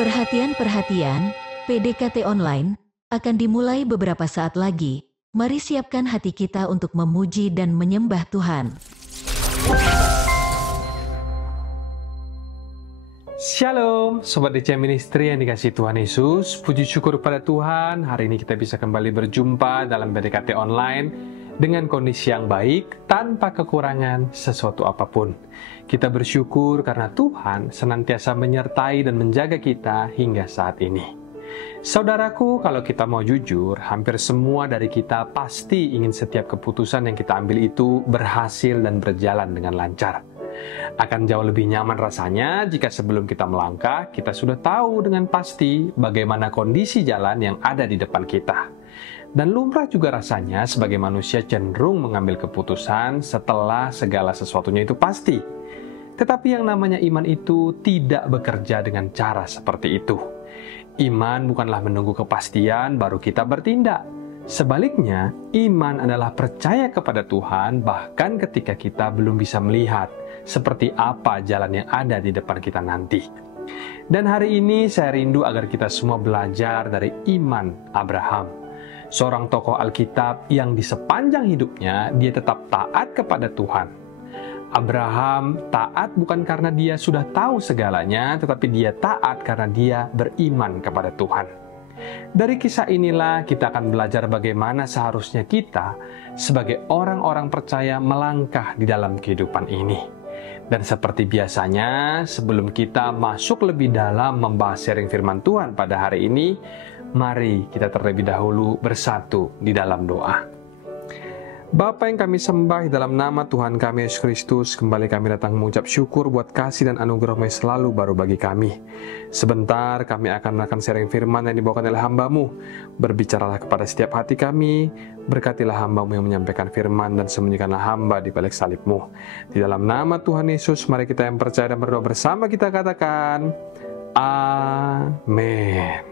Perhatian, PDKT online akan dimulai beberapa saat lagi. Mari siapkan hati kita untuk memuji dan menyembah Tuhan. Shalom, Sobat DC Ministry yang dikasihi Tuhan Yesus. Puji syukur pada Tuhan, hari ini kita bisa kembali berjumpa dalam PDKT online dengan kondisi yang baik, tanpa kekurangan sesuatu apapun. Kita bersyukur karena Tuhan senantiasa menyertai dan menjaga kita hingga saat ini. Saudaraku, kalau kita mau jujur, hampir semua dari kita pasti ingin setiap keputusan yang kita ambil itu berhasil dan berjalan dengan lancar. Akan jauh lebih nyaman rasanya jika sebelum kita melangkah, kita sudah tahu dengan pasti bagaimana kondisi jalan yang ada di depan kita. Dan lumrah juga rasanya sebagai manusia cenderung mengambil keputusan setelah segala sesuatunya itu pasti. Tetapi yang namanya iman itu tidak bekerja dengan cara seperti itu. Iman bukanlah menunggu kepastian baru kita bertindak. Sebaliknya, iman adalah percaya kepada Tuhan bahkan ketika kita belum bisa melihat seperti apa jalan yang ada di depan kita nanti. Dan hari ini saya rindu agar kita semua belajar dari iman Abraham. Seorang tokoh Alkitab yang di sepanjang hidupnya dia tetap taat kepada Tuhan. Abraham taat bukan karena dia sudah tahu segalanya, tetapi dia taat karena dia beriman kepada Tuhan. Dari kisah inilah kita akan belajar bagaimana seharusnya kita sebagai orang-orang percaya melangkah di dalam kehidupan ini. Dan seperti biasanya, sebelum kita masuk lebih dalam membahas sharing firman Tuhan pada hari ini, mari kita terlebih dahulu bersatu di dalam doa. Bapa yang kami sembah, dalam nama Tuhan kami Yesus Kristus, kembali kami datang mengucap syukur buat kasih dan anugerah-Mu yang selalu baru bagi kami. Sebentar kami akan melakukan sharing firman yang dibawakan oleh hamba-Mu. Berbicaralah kepada setiap hati kami, berkatilah hamba-Mu yang menyampaikan firman dan sembunyikanlah hamba di balik salib-Mu. Di dalam nama Tuhan Yesus, mari kita yang percaya dan berdoa bersama kita katakan, Amin.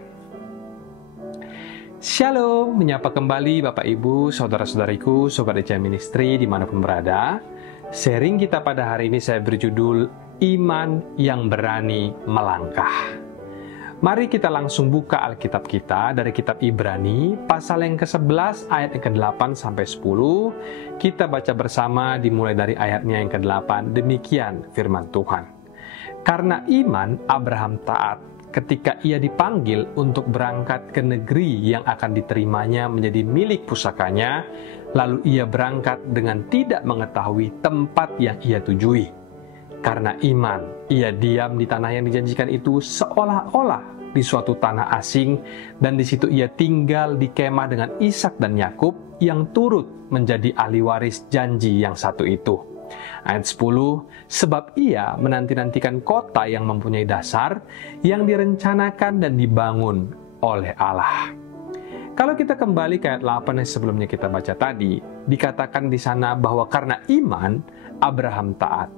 Shalom, menyapa kembali Bapak Ibu, Saudara-saudariku, Sobat DC Ministry dimanapun berada. Sharing kita pada hari ini saya berjudul Iman yang Berani Melangkah. Mari kita langsung buka Alkitab kita dari kitab Ibrani, pasal yang ke-11 ayat yang ke-8 sampai 10. Kita baca bersama dimulai dari ayatnya yang ke-8, demikian firman Tuhan. Karena iman Abraham taat ketika ia dipanggil untuk berangkat ke negeri yang akan diterimanya menjadi milik pusakanya, lalu ia berangkat dengan tidak mengetahui tempat yang ia tujui. Karena iman, ia diam di tanah yang dijanjikan itu seolah-olah di suatu tanah asing, dan di situ ia tinggal di kemah dengan Ishak dan Yakub yang turut menjadi ahli waris janji yang satu itu. Ayat 10, sebab ia menanti-nantikan kota yang mempunyai dasar, yang direncanakan dan dibangun oleh Allah. Kalau kita kembali ke ayat 8 yang sebelumnya kita baca tadi, dikatakan di sana bahwa karena iman, Abraham taat.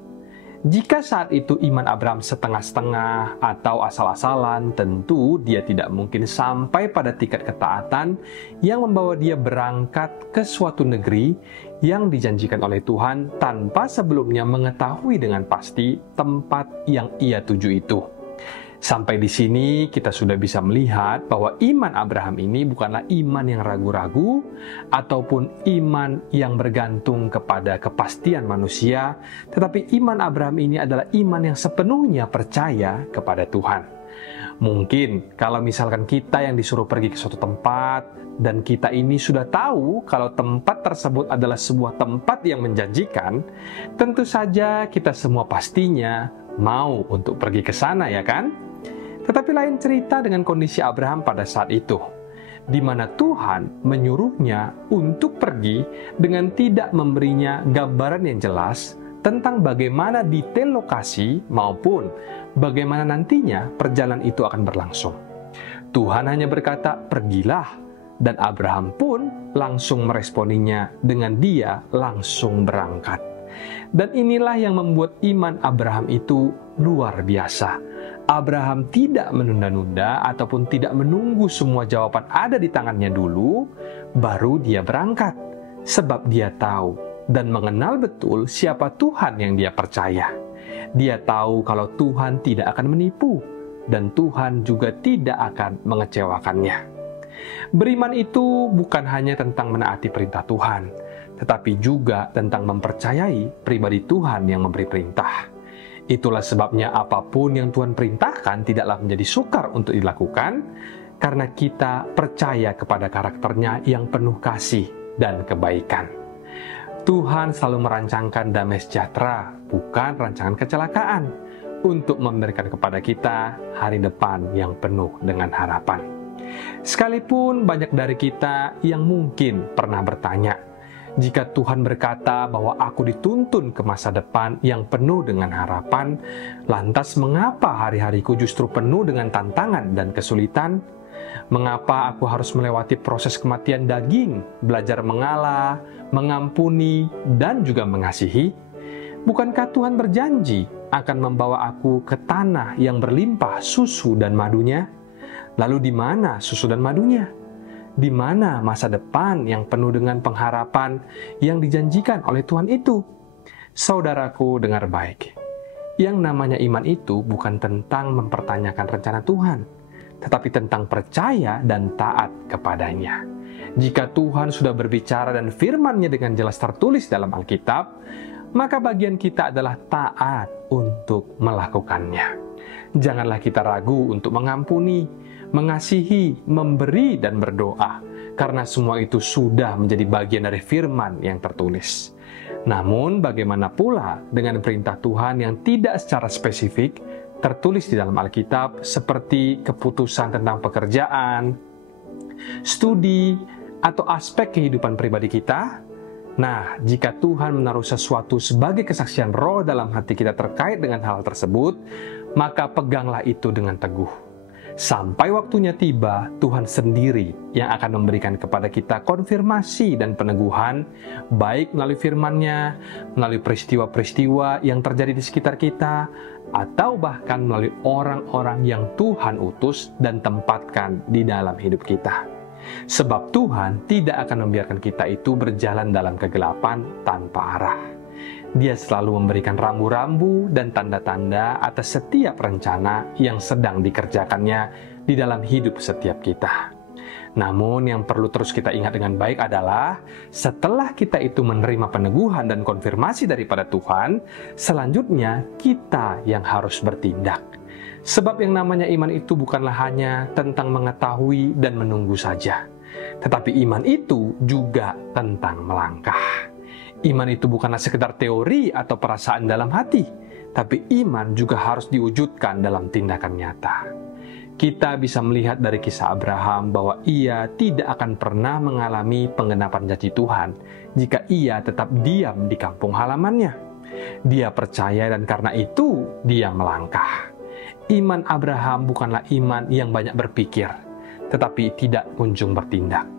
Jika saat itu iman Abraham setengah-setengah atau asal-asalan, tentu dia tidak mungkin sampai pada tingkat ketaatan yang membawa dia berangkat ke suatu negeri yang dijanjikan oleh Tuhan tanpa sebelumnya mengetahui dengan pasti tempat yang ia tuju itu. Sampai di sini kita sudah bisa melihat bahwa iman Abraham ini bukanlah iman yang ragu-ragu ataupun iman yang bergantung kepada kepastian manusia, tetapi iman Abraham ini adalah iman yang sepenuhnya percaya kepada Tuhan. Mungkin kalau misalkan kita yang disuruh pergi ke suatu tempat dan kita ini sudah tahu kalau tempat tersebut adalah sebuah tempat yang menjanjikan, tentu saja kita semua pastinya mau untuk pergi ke sana, ya kan? Tetapi lain cerita dengan kondisi Abraham pada saat itu, di mana Tuhan menyuruhnya untuk pergi dengan tidak memberinya gambaran yang jelas tentang bagaimana detail lokasi maupun bagaimana nantinya perjalanan itu akan berlangsung. Tuhan hanya berkata, pergilah, dan Abraham pun langsung meresponinya dengan dia langsung berangkat. Dan inilah yang membuat iman Abraham itu luar biasa. Abraham tidak menunda-nunda ataupun tidak menunggu semua jawaban ada di tangannya dulu, baru dia berangkat. Sebab dia tahu dan mengenal betul siapa Tuhan yang dia percaya. Dia tahu kalau Tuhan tidak akan menipu. dan Tuhan juga tidak akan mengecewakannya. Beriman itu bukan hanya tentang menaati perintah Tuhan, tetapi juga tentang mempercayai pribadi Tuhan yang memberi perintah. Itulah sebabnya apapun yang Tuhan perintahkan tidaklah menjadi sukar untuk dilakukan, karena kita percaya kepada karakternya yang penuh kasih dan kebaikan. Tuhan selalu merancangkan damai sejahtera, bukan rancangan kecelakaan, untuk memberikan kepada kita hari depan yang penuh dengan harapan. Sekalipun banyak dari kita yang mungkin pernah bertanya, jika Tuhan berkata bahwa aku dituntun ke masa depan yang penuh dengan harapan, lantas mengapa hari-hariku justru penuh dengan tantangan dan kesulitan? Mengapa aku harus melewati proses kematian daging, belajar mengalah, mengampuni, dan juga mengasihi? Bukankah Tuhan berjanji akan membawa aku ke tanah yang berlimpah susu dan madunya? Lalu di mana susu dan madunya? Di mana masa depan yang penuh dengan pengharapan yang dijanjikan oleh Tuhan itu? Saudaraku, dengar baik. Yang namanya iman itu bukan tentang mempertanyakan rencana Tuhan, tetapi tentang percaya dan taat kepadanya. Jika Tuhan sudah berbicara dan firman-Nya dengan jelas tertulis dalam Alkitab, maka bagian kita adalah taat untuk melakukannya. Janganlah kita ragu untuk mengampuni, mengasihi, memberi, dan berdoa, karena semua itu sudah menjadi bagian dari firman yang tertulis. Namun, bagaimana pula dengan perintah Tuhan yang tidak secara spesifik tertulis di dalam Alkitab, seperti keputusan tentang pekerjaan, studi, atau aspek kehidupan pribadi kita? Nah, jika Tuhan menaruh sesuatu sebagai kesaksian roh dalam hati kita terkait dengan hal tersebut, maka peganglah itu dengan teguh. Sampai waktunya tiba, Tuhan sendiri yang akan memberikan kepada kita konfirmasi dan peneguhan, baik melalui firman-Nya, melalui peristiwa-peristiwa yang terjadi di sekitar kita, atau bahkan melalui orang-orang yang Tuhan utus dan tempatkan di dalam hidup kita. Sebab Tuhan tidak akan membiarkan kita itu berjalan dalam kegelapan tanpa arah. Dia selalu memberikan rambu-rambu dan tanda-tanda atas setiap rencana yang sedang dikerjakannya di dalam hidup setiap kita. Namun yang perlu terus kita ingat dengan baik adalah setelah kita itu menerima peneguhan dan konfirmasi daripada Tuhan, selanjutnya kita yang harus bertindak. Sebab yang namanya iman itu bukanlah hanya tentang mengetahui dan menunggu saja, tetapi iman itu juga tentang melangkah. Iman itu bukanlah sekedar teori atau perasaan dalam hati, tapi iman juga harus diwujudkan dalam tindakan nyata. Kita bisa melihat dari kisah Abraham bahwa ia tidak akan pernah mengalami penggenapan janji Tuhan jika ia tetap diam di kampung halamannya. Dia percaya dan karena itu dia melangkah. Iman Abraham bukanlah iman yang banyak berpikir, tetapi tidak kunjung bertindak.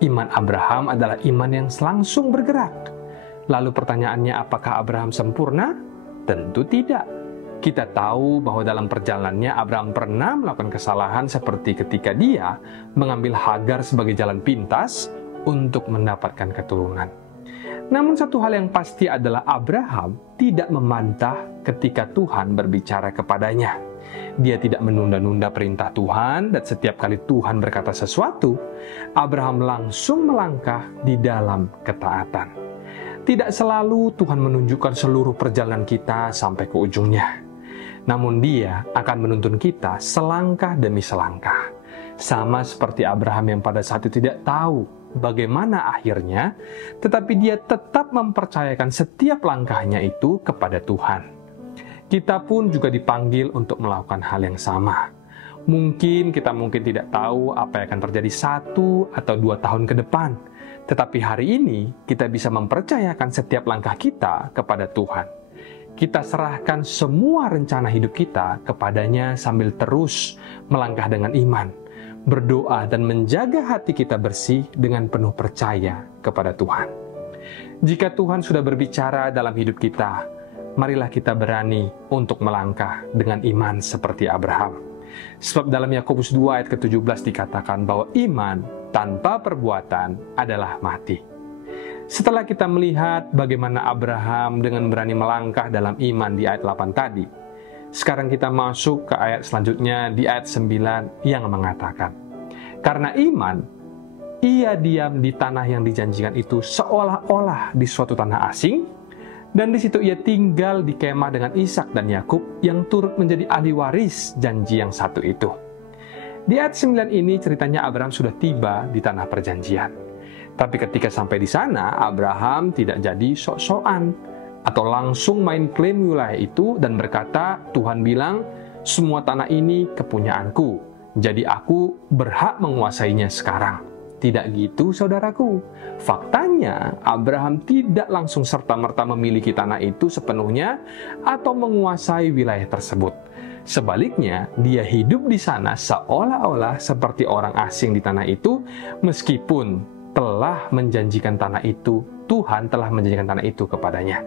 Iman Abraham adalah iman yang langsung bergerak. Lalu pertanyaannya, apakah Abraham sempurna? Tentu tidak. Kita tahu bahwa dalam perjalanannya Abraham pernah melakukan kesalahan seperti ketika dia mengambil Hagar sebagai jalan pintas untuk mendapatkan keturunan. Namun satu hal yang pasti adalah Abraham tidak membantah ketika Tuhan berbicara kepadanya. Dia tidak menunda-nunda perintah Tuhan, dan setiap kali Tuhan berkata sesuatu, Abraham langsung melangkah di dalam ketaatan. Tidak selalu Tuhan menunjukkan seluruh perjalanan kita sampai ke ujungnya. Namun Dia akan menuntun kita selangkah demi selangkah. Sama seperti Abraham yang pada saat itu tidak tahu bagaimana akhirnya, tetapi dia tetap mempercayakan setiap langkahnya itu kepada Tuhan. Kita pun juga dipanggil untuk melakukan hal yang sama. Mungkin kita tidak tahu apa yang akan terjadi 1 atau 2 tahun ke depan. Tetapi hari ini kita bisa mempercayakan setiap langkah kita kepada Tuhan. Kita serahkan semua rencana hidup kita kepadanya sambil terus melangkah dengan iman, berdoa dan menjaga hati kita bersih dengan penuh percaya kepada Tuhan. Jika Tuhan sudah berbicara dalam hidup kita, marilah kita berani untuk melangkah dengan iman seperti Abraham. Sebab dalam Yakobus 2 ayat ke-17 dikatakan bahwa iman tanpa perbuatan adalah mati. Setelah kita melihat bagaimana Abraham dengan berani melangkah dalam iman di ayat 8 tadi, Sekarang kita masuk ke ayat selanjutnya di ayat 9 yang mengatakan, karena iman, ia diam di tanah yang dijanjikan itu seolah-olah di suatu tanah asing, dan di situ ia tinggal di kemah dengan Ishak dan Yakub yang turut menjadi ahli waris janji yang satu itu. Di ayat 9 ini ceritanya Abraham sudah tiba di tanah perjanjian. Tapi ketika sampai di sana, Abraham tidak jadi sok-sokan atau langsung main klaim wilayah itu dan berkata, Tuhan bilang, semua tanah ini kepunyaanku, jadi aku berhak menguasainya sekarang. Tidak gitu, saudaraku. Faktanya, Abraham tidak langsung serta-merta memiliki tanah itu sepenuhnya atau menguasai wilayah tersebut. Sebaliknya, dia hidup di sana seolah-olah seperti orang asing di tanah itu, meskipun telah menjanjikan tanah itu, Tuhan telah menjanjikan tanah itu kepadanya.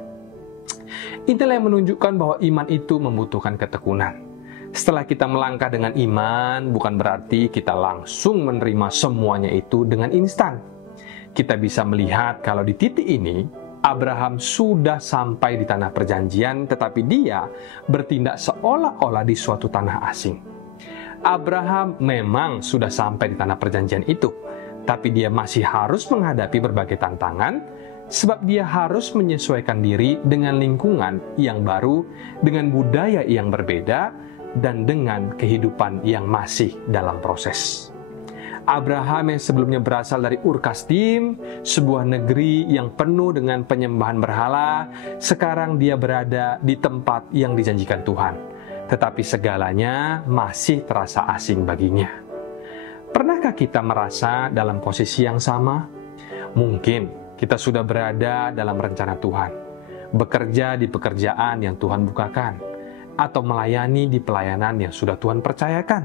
Inilah yang menunjukkan bahwa iman itu membutuhkan ketekunan. Setelah kita melangkah dengan iman, bukan berarti kita langsung menerima semuanya itu dengan instan. Kita bisa melihat kalau di titik ini, Abraham sudah sampai di tanah perjanjian, tetapi dia bertindak seolah-olah di suatu tanah asing. Abraham memang sudah sampai di tanah perjanjian itu, tapi dia masih harus menghadapi berbagai tantangan, sebab dia harus menyesuaikan diri dengan lingkungan yang baru, dengan budaya yang berbeda, dan dengan kehidupan yang masih dalam proses. Abraham yang sebelumnya berasal dari Ur Kasdim, sebuah negeri yang penuh dengan penyembahan berhala, sekarang dia berada di tempat yang dijanjikan Tuhan. Tetapi segalanya masih terasa asing baginya. Pernahkah kita merasa dalam posisi yang sama? Mungkin kita sudah berada dalam rencana Tuhan, bekerja di pekerjaan yang Tuhan bukakan, atau melayani di pelayanan yang sudah Tuhan percayakan.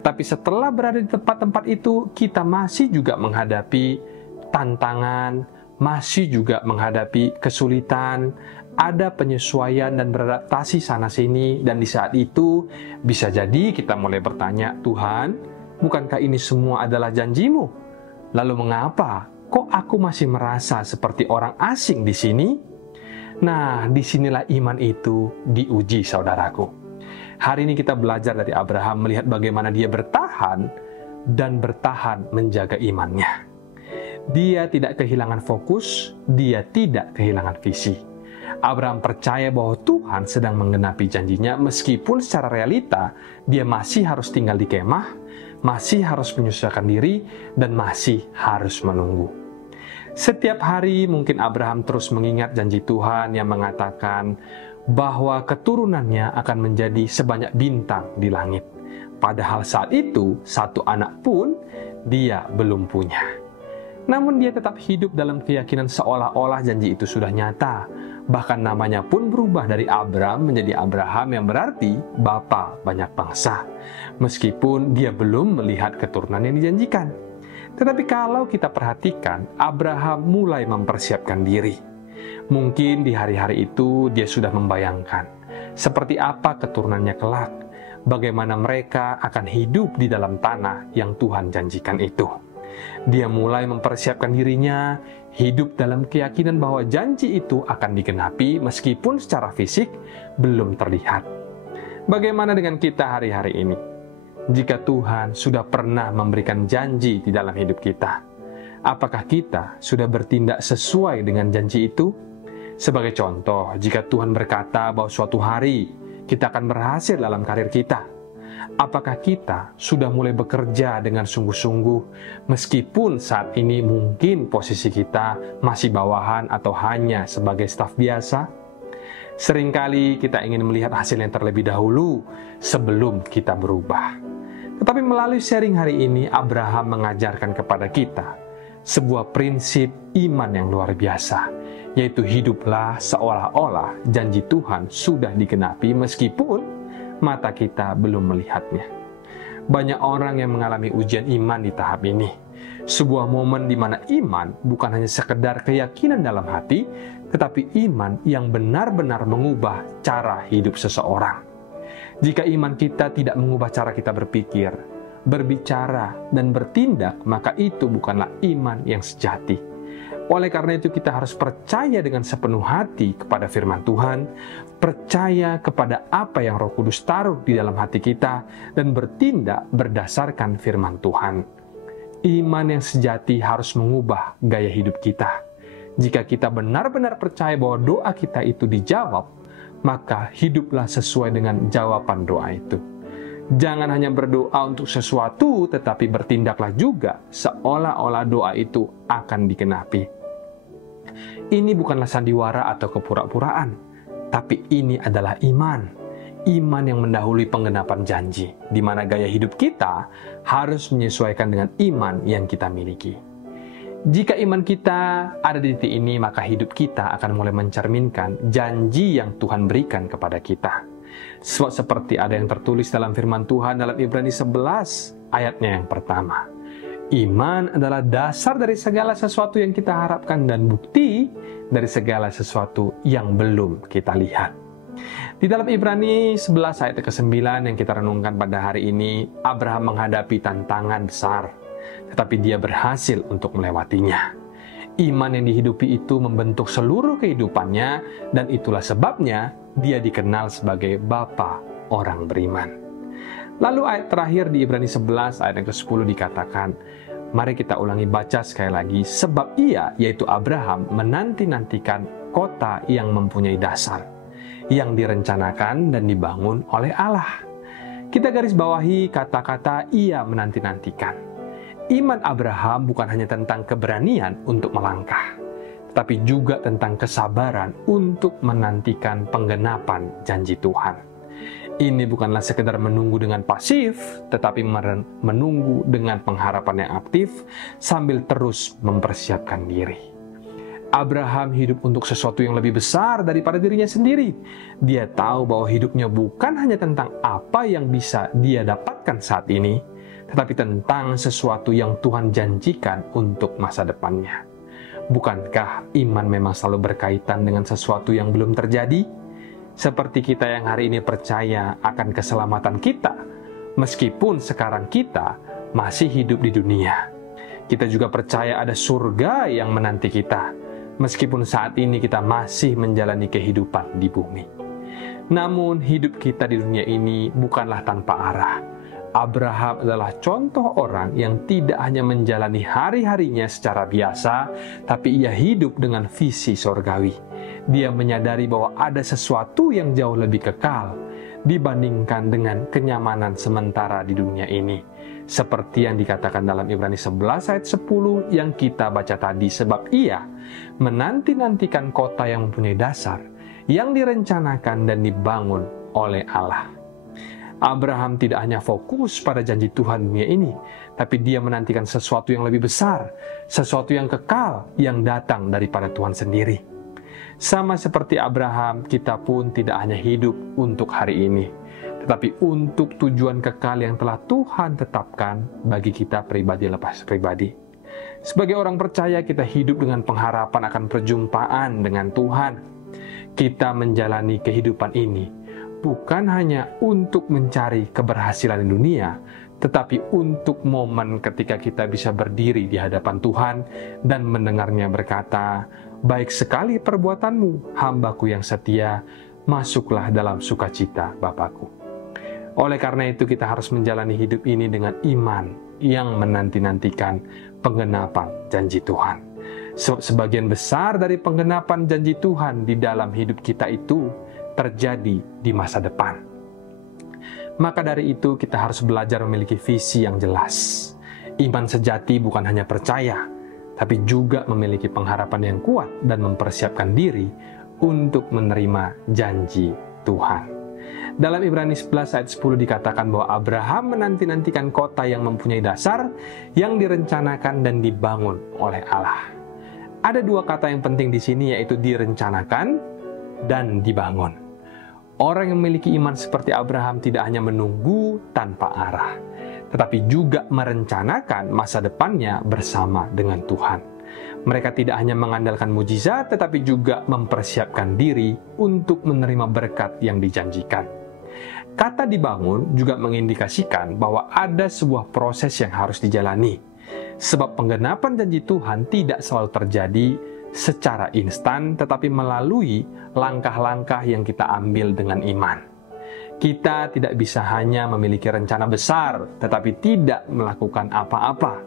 Tetapi setelah berada di tempat-tempat itu, kita masih juga menghadapi tantangan, masih juga menghadapi kesulitan, ada penyesuaian dan beradaptasi sana-sini, dan di saat itu bisa jadi kita mulai bertanya, Tuhan, bukankah ini semua adalah janji-Mu? Lalu mengapa kok aku masih merasa seperti orang asing di sini? Nah, disinilah iman itu diuji, saudaraku. Hari ini kita belajar dari Abraham melihat bagaimana dia bertahan dan bertahan menjaga imannya. Dia tidak kehilangan fokus, dia tidak kehilangan visi. Abraham percaya bahwa Tuhan sedang menggenapi janjinya meskipun secara realita dia masih harus tinggal di kemah, masih harus menyesuaikan diri, dan masih harus menunggu. Setiap hari mungkin Abraham terus mengingat janji Tuhan yang mengatakan bahwa keturunannya akan menjadi sebanyak bintang di langit. Padahal saat itu, satu anak pun dia belum punya. Namun dia tetap hidup dalam keyakinan seolah-olah janji itu sudah nyata. Bahkan namanya pun berubah dari Abram menjadi Abraham yang berarti bapa banyak bangsa. Meskipun dia belum melihat keturunan yang dijanjikan. Tetapi kalau kita perhatikan, Abraham mulai mempersiapkan diri. Mungkin di hari-hari itu dia sudah membayangkan seperti apa keturunannya kelak, bagaimana mereka akan hidup di dalam tanah yang Tuhan janjikan itu. Dia mulai mempersiapkan dirinya, hidup dalam keyakinan bahwa janji itu akan digenapi meskipun secara fisik belum terlihat. Bagaimana dengan kita hari-hari ini? Jika Tuhan sudah pernah memberikan janji di dalam hidup kita, apakah kita sudah bertindak sesuai dengan janji itu? Sebagai contoh, jika Tuhan berkata bahwa suatu hari kita akan berhasil dalam karir kita, apakah kita sudah mulai bekerja dengan sungguh-sungguh meskipun saat ini mungkin posisi kita masih bawahan atau hanya sebagai staf biasa? Seringkali kita ingin melihat hasilnya terlebih dahulu sebelum kita berubah. Tetapi melalui sharing hari ini, Abraham mengajarkan kepada kita sebuah prinsip iman yang luar biasa, yaitu hiduplah seolah-olah janji Tuhan sudah digenapi meskipun mata kita belum melihatnya. Banyak orang yang mengalami ujian iman di tahap ini. Sebuah momen di mana iman bukan hanya sekedar keyakinan dalam hati, tetapi iman yang benar-benar mengubah cara hidup seseorang. Jika iman kita tidak mengubah cara kita berpikir, berbicara, dan bertindak, maka itu bukanlah iman yang sejati. Oleh karena itu kita harus percaya dengan sepenuh hati kepada firman Tuhan, percaya kepada apa yang Roh Kudus taruh di dalam hati kita, dan bertindak berdasarkan firman Tuhan. Iman yang sejati harus mengubah gaya hidup kita. Jika kita benar-benar percaya bahwa doa kita itu dijawab, maka hiduplah sesuai dengan jawaban doa itu. Jangan hanya berdoa untuk sesuatu, tetapi bertindaklah juga seolah-olah doa itu akan digenapi. Ini bukanlah sandiwara atau kepura-puraan, tapi ini adalah iman. Iman yang mendahului penggenapan janji, di mana gaya hidup kita harus menyesuaikan dengan iman yang kita miliki. Jika iman kita ada di titik ini, maka hidup kita akan mulai mencerminkan janji yang Tuhan berikan kepada kita. Sebab seperti ada yang tertulis dalam firman Tuhan dalam Ibrani 11 ayatnya yang pertama. Iman adalah dasar dari segala sesuatu yang kita harapkan dan bukti dari segala sesuatu yang belum kita lihat. Di dalam Ibrani 11 ayat ke-9 yang kita renungkan pada hari ini, Abraham menghadapi tantangan besar, tetapi dia berhasil untuk melewatinya. Iman yang dihidupi itu membentuk seluruh kehidupannya, dan itulah sebabnya dia dikenal sebagai Bapa orang beriman. Lalu ayat terakhir di Ibrani 11 ayat yang ke-10 dikatakan, mari kita ulangi baca sekali lagi, sebab ia, yaitu Abraham, menanti-nantikan kota yang mempunyai dasar, yang direncanakan dan dibangun oleh Allah. Kita garis bawahi kata-kata ia menanti-nantikan. Iman Abraham bukan hanya tentang keberanian untuk melangkah, tetapi juga tentang kesabaran untuk menantikan penggenapan janji Tuhan. Ini bukanlah sekedar menunggu dengan pasif, tetapi menunggu dengan pengharapan yang aktif sambil terus mempersiapkan diri. Abraham hidup untuk sesuatu yang lebih besar daripada dirinya sendiri. Dia tahu bahwa hidupnya bukan hanya tentang apa yang bisa dia dapatkan saat ini, tetapi tentang sesuatu yang Tuhan janjikan untuk masa depannya. Bukankah iman memang selalu berkaitan dengan sesuatu yang belum terjadi? Seperti kita yang hari ini percaya akan keselamatan kita, meskipun sekarang kita masih hidup di dunia. Kita juga percaya ada surga yang menanti kita, meskipun saat ini kita masih menjalani kehidupan di bumi. Namun hidup kita di dunia ini bukanlah tanpa arah. Abraham adalah contoh orang yang tidak hanya menjalani hari-harinya secara biasa, tapi ia hidup dengan visi sorgawi. Dia menyadari bahwa ada sesuatu yang jauh lebih kekal dibandingkan dengan kenyamanan sementara di dunia ini. Seperti yang dikatakan dalam Ibrani 11 ayat 10 yang kita baca tadi, sebab ia menanti-nantikan kota yang mempunyai dasar, yang direncanakan dan dibangun oleh Allah. Abraham tidak hanya fokus pada janji Tuhan dunia ini, tapi dia menantikan sesuatu yang lebih besar, sesuatu yang kekal yang datang daripada Tuhan sendiri. Sama seperti Abraham, kita pun tidak hanya hidup untuk hari ini, tetapi untuk tujuan kekal yang telah Tuhan tetapkan bagi kita pribadi lepas pribadi. Sebagai orang percaya, kita hidup dengan pengharapan akan perjumpaan dengan Tuhan. Kita menjalani kehidupan ini bukan hanya untuk mencari keberhasilan di dunia, tetapi untuk momen ketika kita bisa berdiri di hadapan Tuhan dan mendengarnya berkata, baik sekali perbuatanmu, hambaku yang setia, masuklah dalam sukacita Bapakku. Oleh karena itu kita harus menjalani hidup ini dengan iman yang menanti-nantikan penggenapan janji Tuhan. Sebagian besar dari penggenapan janji Tuhan di dalam hidup kita itu terjadi di masa depan. Maka dari itu kita harus belajar memiliki visi yang jelas. Iman sejati bukan hanya percaya, tapi juga memiliki pengharapan yang kuat dan mempersiapkan diri untuk menerima janji Tuhan. Dalam Ibrani 11 ayat 10 dikatakan bahwa Abraham menanti-nantikan kota yang mempunyai dasar, yang direncanakan dan dibangun oleh Allah. Ada dua kata yang penting di sini, yaitu direncanakan dan dibangun. Orang yang memiliki iman seperti Abraham tidak hanya menunggu tanpa arah, tetapi juga merencanakan masa depannya bersama dengan Tuhan. Mereka tidak hanya mengandalkan mujizat, tetapi juga mempersiapkan diri untuk menerima berkat yang dijanjikan. Kata dibangun juga mengindikasikan bahwa ada sebuah proses yang harus dijalani. Sebab penggenapan janji Tuhan tidak selalu terjadi secara instan, tetapi melalui langkah-langkah yang kita ambil dengan iman. Kita tidak bisa hanya memiliki rencana besar, tetapi tidak melakukan apa-apa.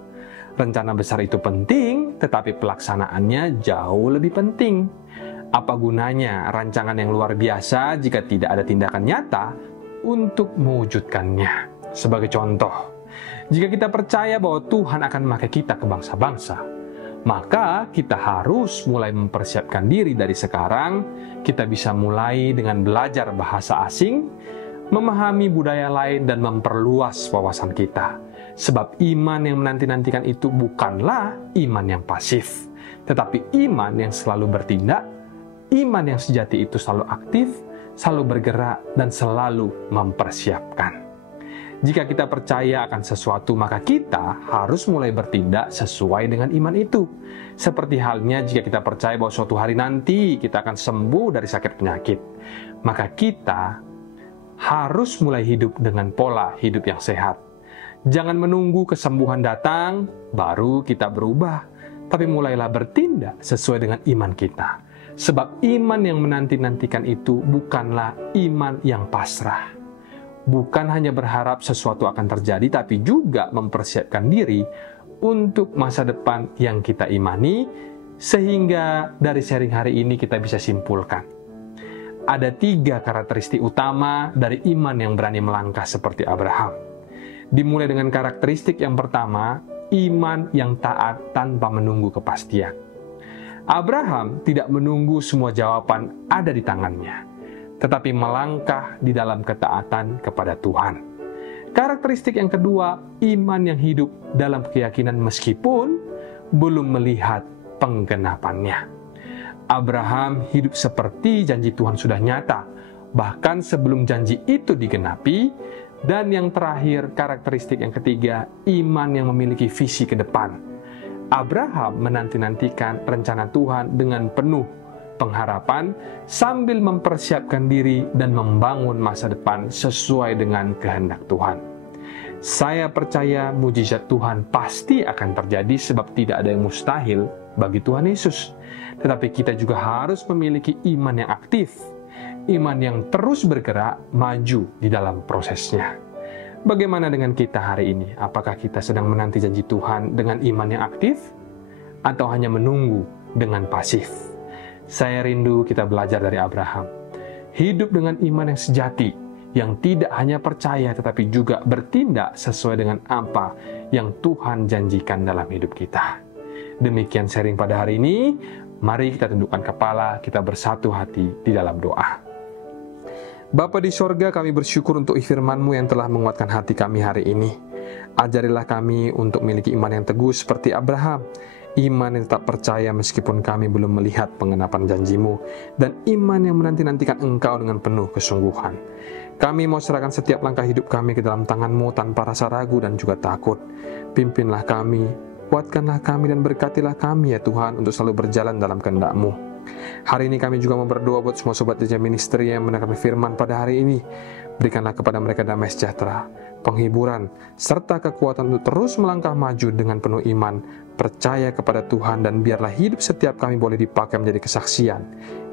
Rencana besar itu penting, tetapi pelaksanaannya jauh lebih penting. Apa gunanya rancangan yang luar biasa jika tidak ada tindakan nyata untuk mewujudkannya? Sebagai contoh, jika kita percaya bahwa Tuhan akan memakai kita ke bangsa-bangsa, maka kita harus mulai mempersiapkan diri dari sekarang. Kita bisa mulai dengan belajar bahasa asing, memahami budaya lain, dan memperluas wawasan kita. Sebab iman yang menanti-nantikan itu bukanlah iman yang pasif, tetapi iman yang selalu bertindak. Iman yang sejati itu selalu aktif, selalu bergerak, dan selalu mempersiapkan. Jika kita percaya akan sesuatu, maka kita harus mulai bertindak sesuai dengan iman itu. Seperti halnya jika kita percaya bahwa suatu hari nanti kita akan sembuh dari sakit penyakit, maka kita harus mulai hidup dengan pola hidup yang sehat. Jangan menunggu kesembuhan datang, baru kita berubah, tapi mulailah bertindak sesuai dengan iman kita. Sebab iman yang menanti-nantikan itu bukanlah iman yang pasrah. Bukan hanya berharap sesuatu akan terjadi, tapi juga mempersiapkan diri untuk masa depan yang kita imani, sehingga dari sharing hari ini kita bisa simpulkan. Ada 3 karakteristik utama dari iman yang berani melangkah seperti Abraham. Dimulai dengan karakteristik yang pertama, iman yang taat tanpa menunggu kepastian. Abraham tidak menunggu semua jawaban ada di tangannya, tetapi melangkah di dalam ketaatan kepada Tuhan. Karakteristik yang kedua, iman yang hidup dalam keyakinan meskipun belum melihat penggenapannya. Abraham hidup seperti janji Tuhan sudah nyata, bahkan sebelum janji itu digenapi. Dan yang terakhir, karakteristik yang ketiga, iman yang memiliki visi ke depan. Abraham menanti-nantikan rencana Tuhan dengan penuh pengharapan sambil mempersiapkan diri dan membangun masa depan sesuai dengan kehendak Tuhan. Saya percaya mujizat Tuhan pasti akan terjadi sebab tidak ada yang mustahil bagi Tuhan Yesus. Tetapi kita juga harus memiliki iman yang aktif, iman yang terus bergerak maju di dalam prosesnya. Bagaimana dengan kita hari ini? Apakah kita sedang menanti janji Tuhan dengan iman yang aktif atau hanya menunggu dengan pasif? Saya rindu kita belajar dari Abraham. Hidup dengan iman yang sejati, yang tidak hanya percaya tetapi juga bertindak sesuai dengan apa yang Tuhan janjikan dalam hidup kita. Demikian sharing pada hari ini. Mari kita tundukkan kepala, kita bersatu hati di dalam doa. Bapa di sorga, kami bersyukur untuk firman-Mu yang telah menguatkan hati kami hari ini. Ajarilah kami untuk memiliki iman yang teguh seperti Abraham, iman yang tetap percaya meskipun kami belum melihat penggenapan janji-Mu, dan iman yang menanti-nantikan Engkau dengan penuh kesungguhan. Kami mau serahkan setiap langkah hidup kami ke dalam tangan-Mu tanpa rasa ragu dan juga takut. Pimpinlah kami, kuatkanlah kami, dan berkatilah kami ya Tuhan untuk selalu berjalan dalam kehendak-Mu. Hari ini kami juga mau berdoa buat semua sobat DJ Ministry yang mendengarkan firman pada hari ini. Berikanlah kepada mereka damai sejahtera, penghiburan, serta kekuatan untuk terus melangkah maju dengan penuh iman, percaya kepada Tuhan, dan biarlah hidup setiap kami boleh dipakai menjadi kesaksian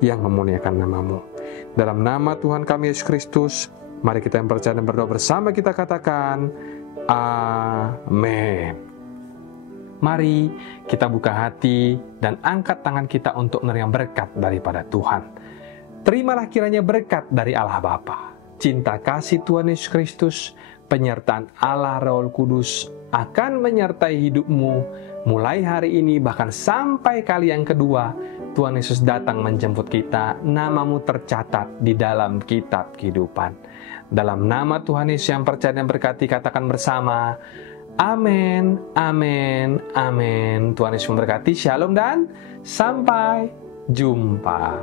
yang memuliakan nama-Mu. Dalam nama Tuhan kami Yesus Kristus, mari kita yang percaya dan berdoa bersama kita katakan, Amin. Mari kita buka hati dan angkat tangan kita untuk menerima berkat daripada Tuhan. Terimalah kiranya berkat dari Allah Bapa, cinta kasih Tuhan Yesus Kristus, penyertaan Allah Roh Kudus akan menyertai hidupmu mulai hari ini bahkan sampai kali yang kedua Tuhan Yesus datang menjemput kita, namamu tercatat di dalam kitab kehidupan. Dalam nama Tuhan Yesus yang percaya dan berkati, katakan bersama, Amin, amin, amin. Tuhan Yesus memberkati. Shalom dan sampai jumpa.